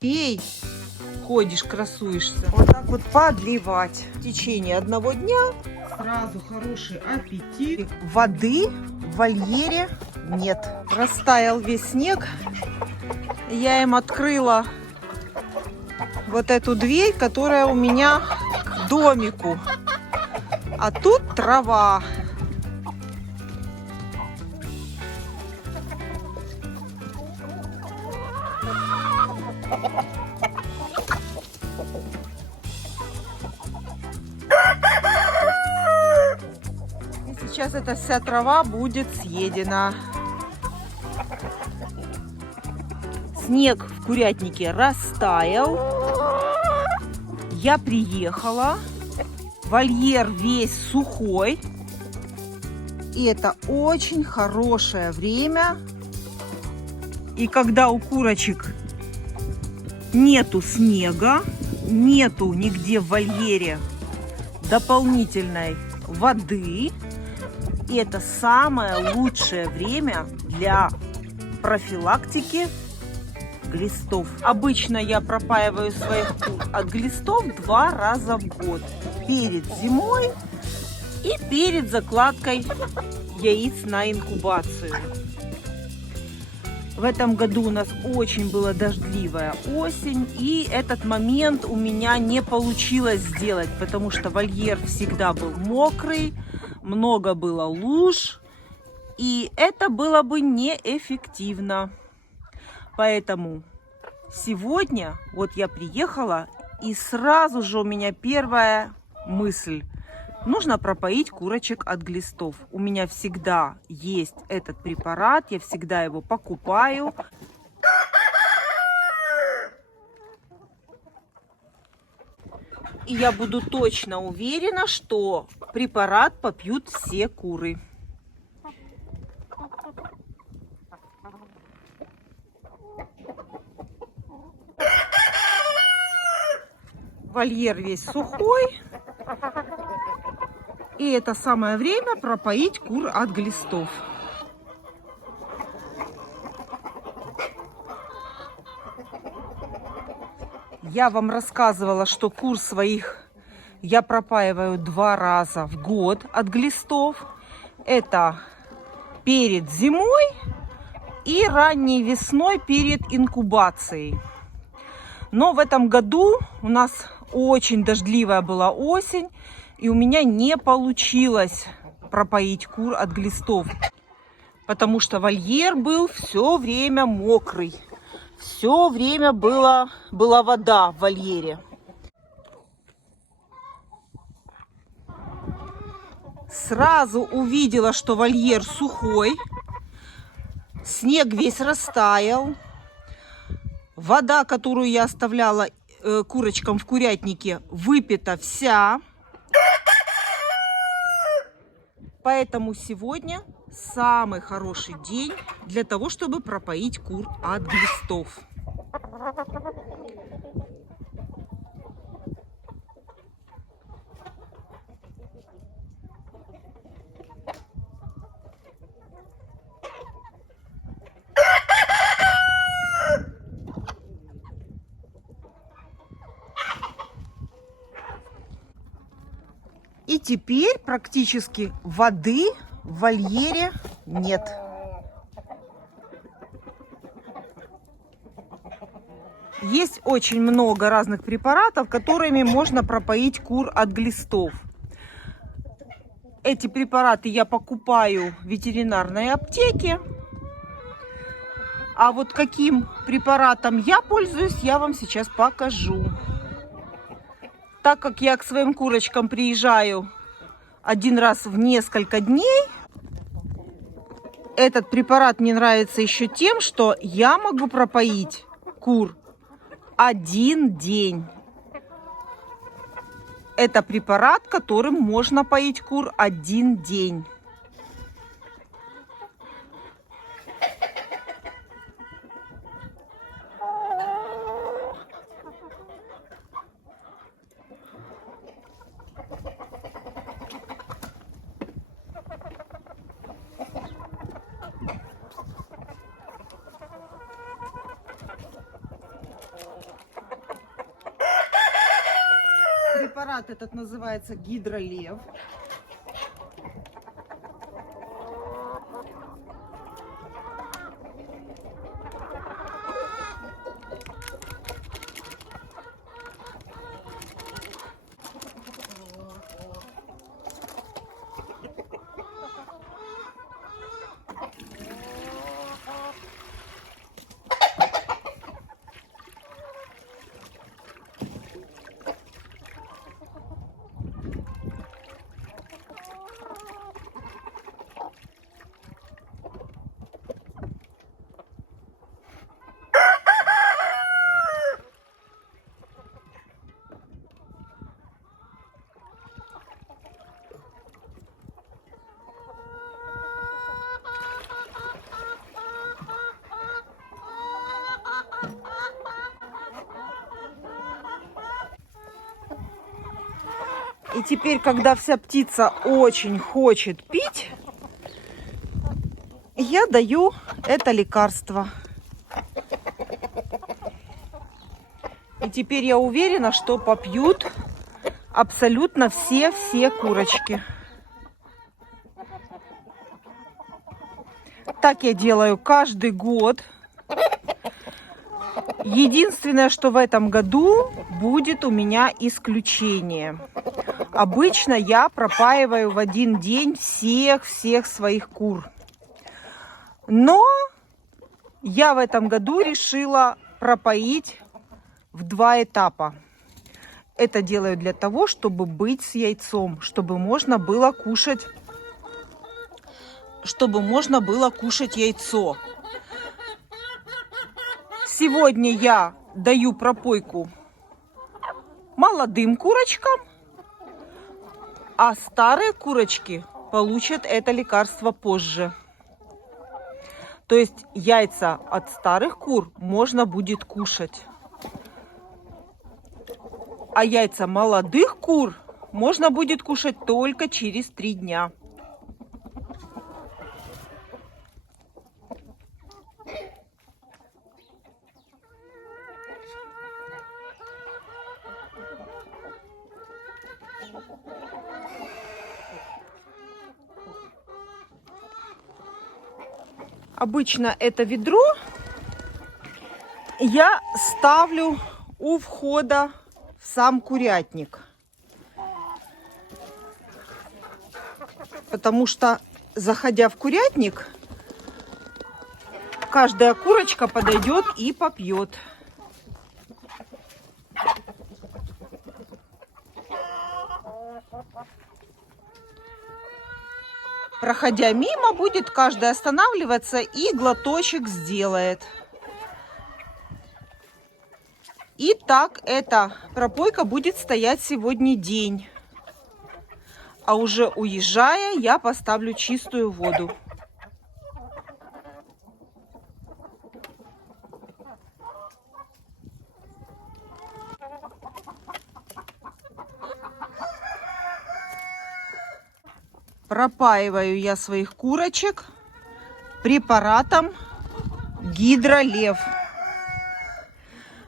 Пей, ходишь, красуешься. Вот так вот подливать. В течение одного дня сразу хороший аппетит. Воды в вольере нет. Растаял весь снег. Я им открыла вот эту дверь, которая у меня к домику. А тут трава. И сейчас эта вся трава будет съедена. Снег в курятнике растаял. Я приехала. Вольер весь сухой. И это очень хорошее время. И когда у курочек нету снега, нету нигде в вольере дополнительной воды, и это самое лучшее время для профилактики глистов. Обычно я пропаиваю своих кур от глистов 2 раза в год. Перед зимой и перед закладкой яиц на инкубацию. В этом году у нас очень была дождливая осень, и этот момент у меня не получилось сделать, потому что вольер всегда был мокрый, много было луж, и это было бы неэффективно. Поэтому сегодня вот я приехала, и сразу же у меня первая мысль. Нужно пропоить курочек от глистов. У меня всегда есть этот препарат, я всегда его покупаю. И я буду точно уверена, что препарат попьют все куры. Вольер весь сухой. И это самое время пропоить кур от глистов. Я вам рассказывала, что кур своих я пропаиваю 2 раза в год от глистов. Это перед зимой и ранней весной перед инкубацией. Но в этом году у нас очень дождливая была осень, и у меня не получилось пропоить кур от глистов, потому что вольер был все время мокрый. Все время была вода в вольере. Сразу увидела, что вольер сухой. Снег весь растаял. Вода, которую я оставляла курочкам в курятнике, выпита вся. Поэтому сегодня самый хороший день для того, чтобы пропоить кур от глистов. И теперь практически воды в вольере нет. Есть очень много разных препаратов, которыми можно пропоить кур от глистов. Эти препараты я покупаю в ветеринарной аптеке. А вот каким препаратом я пользуюсь, я вам сейчас покажу. Так как я к своим курочкам приезжаю 1 раз в несколько дней, этот препарат мне нравится еще тем, что я могу пропоить кур 1 день. Это препарат, которым можно поить кур 1 день. Препарат этот называется Гидролев. И теперь, когда вся птица очень хочет пить, я даю это лекарство. И теперь я уверена, что попьют абсолютно все курочки. Так я делаю каждый год. Единственное, что в этом году будет у меня исключение. Обычно я пропаиваю в один день всех своих кур. Но я в этом году решила пропоить в 2 этапа. Это делаю для того, чтобы быть с яйцом, чтобы можно было кушать яйцо. Сегодня я даю пропойку молодым курочкам, а старые курочки получат это лекарство позже. То есть яйца от старых кур можно будет кушать. А яйца молодых кур можно будет кушать только через 3 дня. Обычно это ведро я ставлю у входа в сам курятник. Потому что, заходя в курятник, каждая курочка подойдет и попьет. Проходя мимо, будет каждая останавливаться и глоточек сделает. И так эта пропойка будет стоять сегодня день. А уже уезжая, я поставлю чистую воду. Пропаиваю я своих курочек препаратом Гидролев.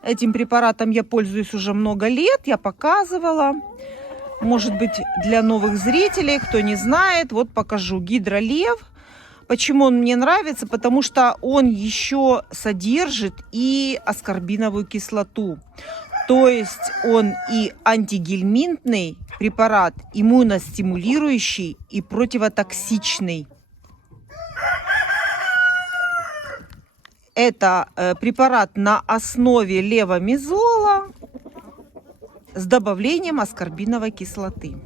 Этим препаратом я пользуюсь уже много лет, я показывала. Может быть, для новых зрителей, кто не знает, вот покажу Гидролев. Почему он мне нравится? Потому что он еще содержит и аскорбиновую кислоту. То есть он и антигельминтный препарат, иммуностимулирующий и противотоксичный. Это препарат на основе левомезола с добавлением аскорбиновой кислоты.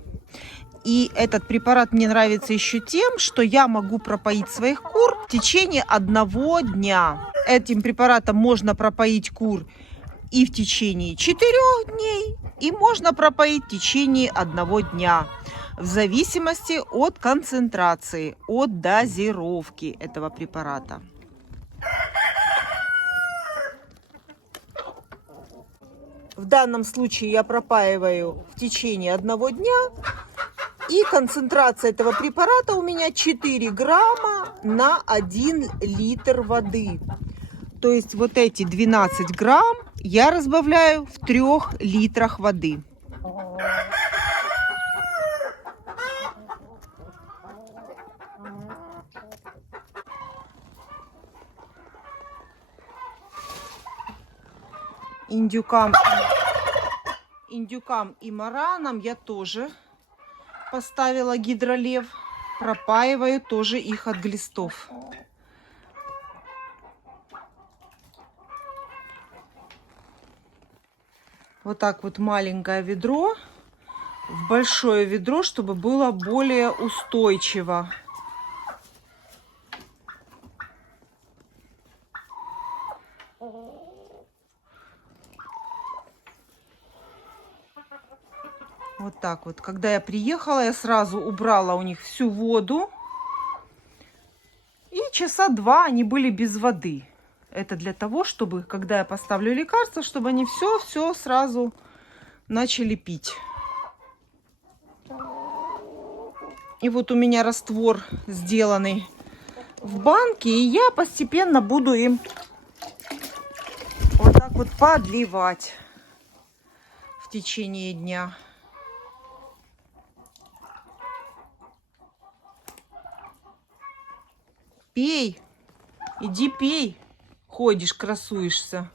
И этот препарат мне нравится еще тем, что я могу пропоить своих кур в течение 1 дня. Этим препаратом можно пропоить кур и в течение 4 дней, и можно пропоить в течение 1 дня. В зависимости от концентрации, от дозировки этого препарата. В данном случае я пропаиваю в течение 1 дня. И концентрация этого препарата у меня 4 грамма на 1 литр воды. То есть вот эти 12 грамм я разбавляю в 3 литрах воды. Индюкам и маранам я тоже поставила гидролев. Пропаиваю тоже их от глистов. Вот так вот маленькое ведро в большое ведро, чтобы было более устойчиво. Вот так вот. Когда я приехала, я сразу убрала у них всю воду. И часа 2 они были без воды. Это для того, чтобы, когда я поставлю лекарство, чтобы они все сразу начали пить. И вот у меня раствор сделанный в банке. И я постепенно буду им вот так вот подливать в течение дня. Пей, иди пей, ходишь, красуешься.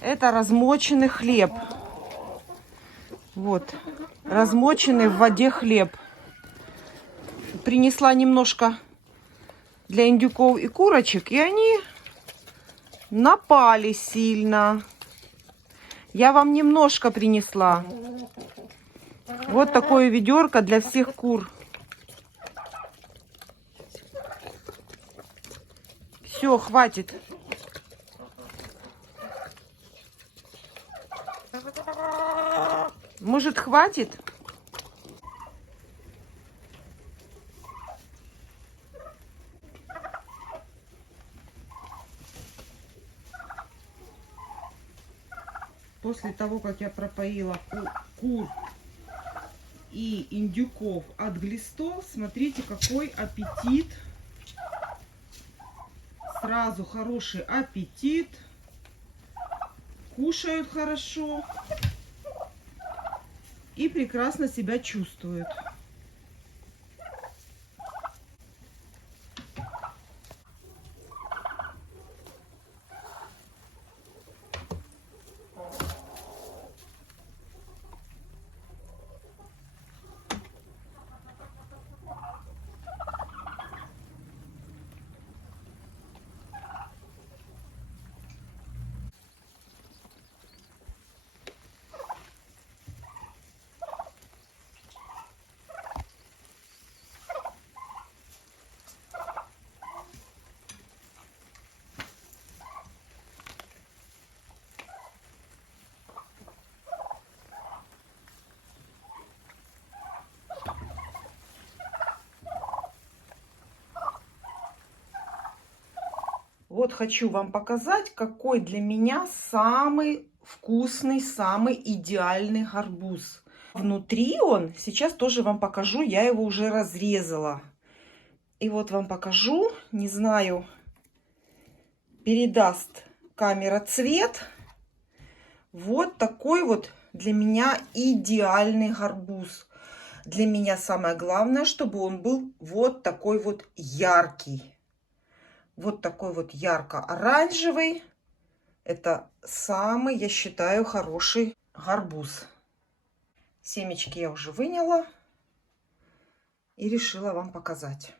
Это размоченный хлеб. Вот, размоченный в воде хлеб. Принесла немножко для индюков и курочек, и они напали сильно. Я вам немножко принесла. Вот такое ведерко для всех кур. Все, хватит. Может, хватит? После того, как я пропоила кур и индюков от глистов, смотрите, какой аппетит. Сразу хороший аппетит. Кушают хорошо и прекрасно себя чувствуют. Вот хочу вам показать, какой для меня самый вкусный, самый идеальный гарбуз. Внутри он, сейчас тоже вам покажу, я его уже разрезала. И вот вам покажу, не знаю, передаст камера цвет. Вот такой вот для меня идеальный гарбуз. Для меня самое главное, чтобы он был вот такой вот яркий. Вот такой вот ярко-оранжевый. Это самый, я считаю, хороший гарбуз. Семечки я уже выняла и решила вам показать.